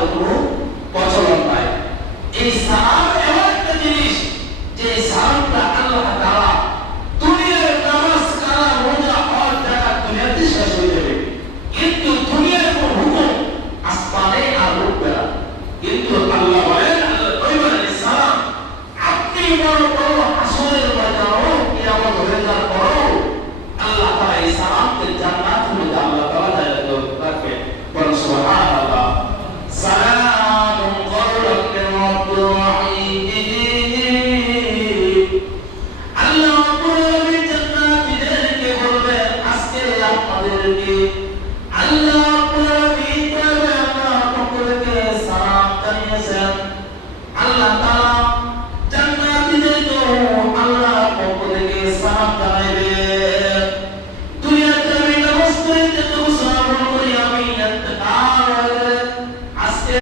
সালামের কোনো প্রচলন নাই। এই সালাম এমন একটা জিনিস যে সালামটা আল্লাহ তাআলা দুনিয়ার নামাজ কালাম রোজা হজ যাকাত দুনিয়াতে শেষ হয়ে যাবে, কিন্তু দুনিয়ার কোন হুকুম আসমানে আর উঠবে না। কিন্তু আল্লাহ বলেন, আল্লাহ আলাইহিস সালাম আপনি বড়